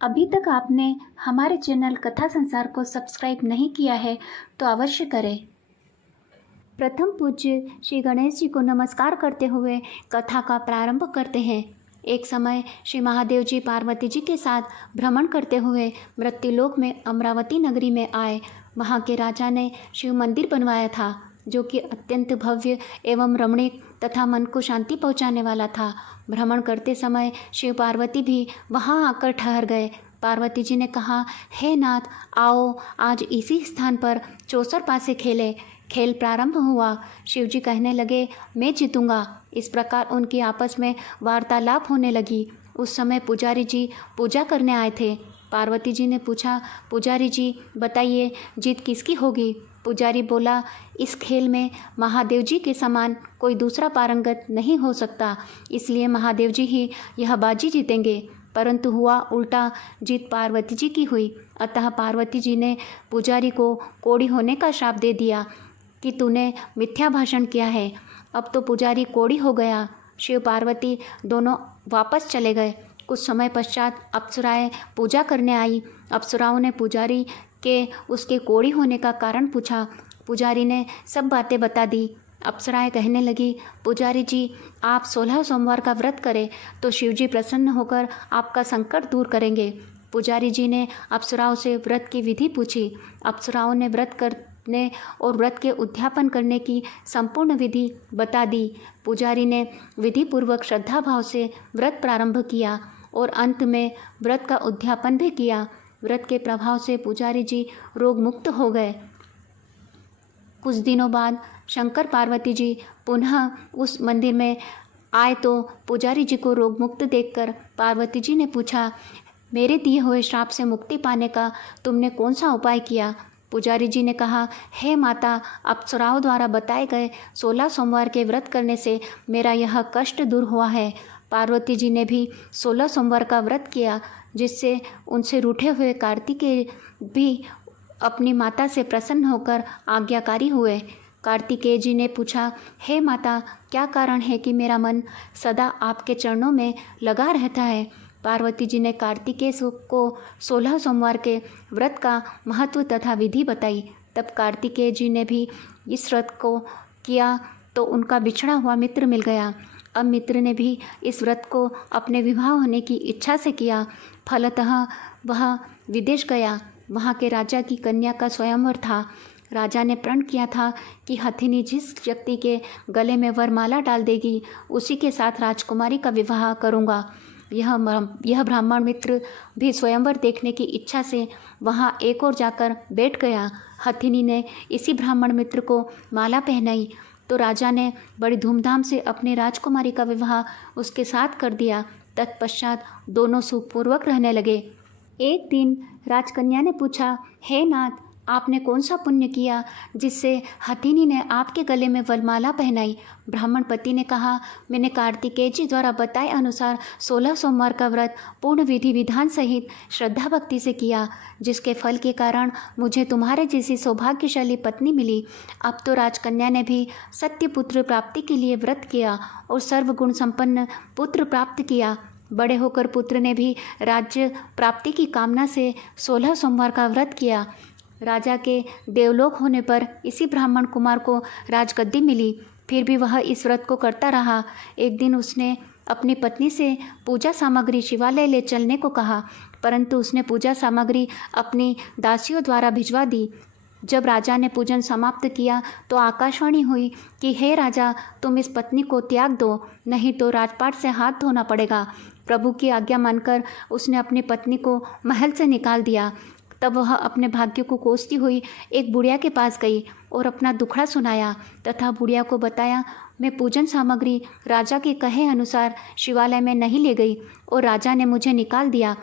अभी तक आपने हमारे चैनल कथा संसार को सब्सक्राइब नहीं किया है तो अवश्य करें। प्रथम पूज्य श्री गणेश जी को नमस्कार करते हुए कथा का प्रारंभ करते हैं। एक समय श्री महादेव जी पार्वती जी के साथ भ्रमण करते हुए मृत्युलोक में अमरावती नगरी में आए। वहाँ के राजा ने शिव मंदिर बनवाया था जो कि अत्यंत भव्य एवं रमणीक तथा मन को शांति पहुँचाने वाला था। भ्रमण करते समय शिव पार्वती भी वहाँ आकर ठहर गए। पार्वती जी ने कहा, हे नाथ, आओ आज इसी स्थान पर चौसर पासे खेले। खेल प्रारंभ हुआ। शिव जी कहने लगे, मैं जीतूंगा। इस प्रकार उनकी आपस में वार्तालाप होने लगी। उस समय पुजारी जी पूजा करने आए थे। पार्वती जी ने पूछा, पुजारी जी बताइए जीत किसकी होगी? पुजारी बोला, इस खेल में महादेव जी के समान कोई दूसरा पारंगत नहीं हो सकता, इसलिए महादेव जी ही यह बाजी जीतेंगे। परंतु हुआ उल्टा, जीत पार्वती जी की हुई। अतः पार्वती जी ने पुजारी को कोढ़ी होने का श्राप दे दिया कि तूने मिथ्या भाषण किया है। अब तो पुजारी कोढ़ी हो गया। शिव पार्वती दोनों वापस चले गए। कुछ समय पश्चात अप्सराएं पूजा करने आई। अप्सराओं ने पुजारी के उसके कोढ़ी होने का कारण पूछा। पुजारी ने सब बातें बता दी। अप्सराएं कहने लगी, पुजारी जी आप 16 सोमवार का व्रत करें तो शिव जी प्रसन्न होकर आपका संकट दूर करेंगे। पुजारी जी ने अप्सराओं से व्रत की विधि पूछी। अप्सराओं ने व्रत करने और व्रत के उद्यापन करने की संपूर्ण विधि बता दी। पुजारी ने विधि पूर्वक श्रद्धा भाव से व्रत प्रारंभ किया और अंत में व्रत का उद्यापन भी किया। व्रत के प्रभाव से पुजारी जी रोग मुक्त हो गए। कुछ दिनों बाद शंकर पार्वती जी पुनः उस मंदिर में आए तो पुजारी जी को रोग मुक्त देखकर पार्वती जी ने पूछा, मेरे दिए हुए श्राप से मुक्ति पाने का तुमने कौन सा उपाय किया? पुजारी जी ने कहा, हे माता, अप्सराओं द्वारा बताए गए 16 सोमवार के व्रत करने से मेरा यह कष्ट दूर हुआ है। पार्वती जी ने भी 16 सोमवार का व्रत किया, जिससे उनसे रूठे हुए कार्तिकेय भी अपनी माता से प्रसन्न होकर आज्ञाकारी हुए। कार्तिकेय जी ने पूछा, हे माता, क्या कारण है कि मेरा मन सदा आपके चरणों में लगा रहता है? पार्वती जी ने कार्तिकेय को 16 सोमवार के व्रत का महत्व तथा विधि बताई। तब कार्तिकेय जी ने भी इस व्रत को किया तो उनका बिछड़ा हुआ मित्र मिल गया। अब मित्र ने भी इस व्रत को अपने विवाह होने की इच्छा से किया। फलतः वह विदेश गया। वहाँ के राजा की कन्या का स्वयंवर था। राजा ने प्रण किया था कि हथिनी जिस व्यक्ति के गले में वरमाला डाल देगी उसी के साथ राजकुमारी का विवाह करूँगा। यह ब्राह्मण मित्र भी स्वयंवर देखने की इच्छा से वहाँ एक और जाकर बैठ गया। हथिनी ने इसी ब्राह्मण मित्र को माला पहनाई तो राजा ने बड़ी धूमधाम से अपनी राजकुमारी का विवाह उसके साथ कर दिया। तत्पश्चात दोनों सुखपूर्वक रहने लगे। एक दिन राजकन्या ने पूछा, हे नाथ, आपने कौन सा पुण्य किया जिससे हथिनी ने आपके गले में वरमाला पहनाई? ब्राह्मण पति ने कहा, मैंने कार्तिकेय जी द्वारा बताए अनुसार 16 सोमवार का व्रत पूर्ण विधि विधान सहित श्रद्धा भक्ति से किया, जिसके फल के कारण मुझे तुम्हारे जैसी सौभाग्यशाली पत्नी मिली। अब तो राजकन्या ने भी सत्य पुत्र प्राप्ति के लिए व्रत किया और सर्वगुण संपन्न पुत्र प्राप्त किया। बड़े होकर पुत्र ने भी राज्य प्राप्ति की कामना से 16 सोमवार का व्रत किया। राजा के देवलोक होने पर इसी ब्राह्मण कुमार को राजगद्दी मिली। फिर भी वह इस व्रत को करता रहा। एक दिन उसने अपनी पत्नी से पूजा सामग्री शिवालय ले चलने को कहा, परंतु उसने पूजा सामग्री अपनी दासियों द्वारा भिजवा दी। जब राजा ने पूजन समाप्त किया तो आकाशवाणी हुई कि हे राजा, तुम इस पत्नी को त्याग दो, नहीं तो राजपाट से हाथ धोना पड़ेगा। प्रभु की आज्ञा मानकर उसने अपनी पत्नी को महल से निकाल दिया। तब वह अपने भाग्य को कोसती हुई एक बुढ़िया के पास गई और अपना दुखड़ा सुनाया तथा बुढ़िया को बताया, मैं पूजन सामग्री राजा के कहे अनुसार शिवालय में नहीं ले गई और राजा ने मुझे निकाल दिया।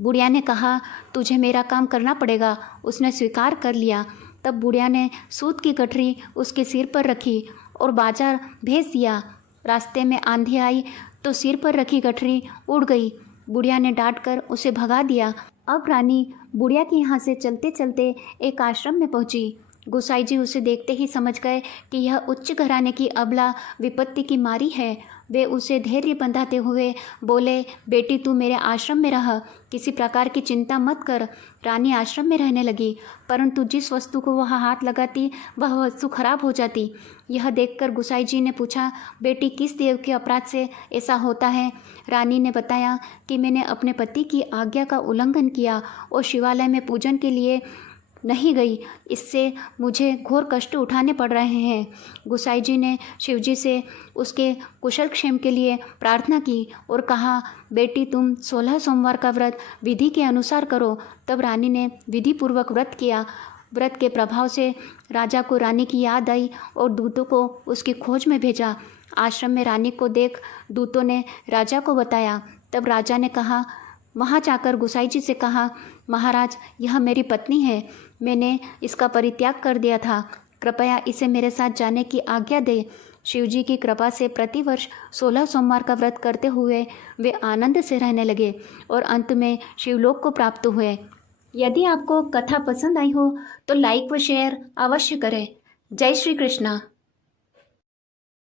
बुढ़िया ने कहा, तुझे मेरा काम करना पड़ेगा। उसने स्वीकार कर लिया। तब बुढ़िया ने सूत की गठरी उसके सिर पर रखी और बाजार भेज दिया। रास्ते में आंधी आई तो सिर पर रखी गठरी उड़ गई। बुढ़िया ने डांटकर उसे भगा दिया। अब रानी बुढ़िया के यहाँ से चलते चलते एक आश्रम में पहुंची। गोसाई जी उसे देखते ही समझ गए कि यह उच्च घराने की अबला विपत्ति की मारी है। वे उसे धैर्य बंधाते हुए बोले, बेटी तू मेरे आश्रम में रह, किसी प्रकार की चिंता मत कर। रानी आश्रम में रहने लगी, परंतु जिस वस्तु को वह हाथ लगाती वह वस्तु खराब हो जाती। यह देखकर गुसाई जी ने पूछा, बेटी किस देव के अपराध से ऐसा होता है? रानी ने बताया कि मैंने अपने पति की आज्ञा का उल्लंघन किया और शिवालय में पूजन के लिए नहीं गई, इससे मुझे घोर कष्ट उठाने पड़ रहे हैं। गुसाई जी ने शिवजी से उसके कुशल क्षेम के लिए प्रार्थना की और कहा, बेटी तुम 16 सोमवार का व्रत विधि के अनुसार करो। तब रानी ने विधि पूर्वक व्रत किया। व्रत के प्रभाव से राजा को रानी की याद आई और दूतों को उसकी खोज में भेजा। आश्रम में रानी को देख दूतों ने राजा को बताया। तब राजा ने कहा, वहाँ जाकर गुसाई जी से कहा, महाराज यह मेरी पत्नी है, मैंने इसका परित्याग कर दिया था, कृपया इसे मेरे साथ जाने की आज्ञा दे। शिवजी की कृपा से प्रतिवर्ष 16 सोमवार का व्रत करते हुए वे आनंद से रहने लगे और अंत में शिवलोक को प्राप्त हुए। यदि आपको कथा पसंद आई हो तो लाइक व शेयर अवश्य करें। जय श्री कृष्णा।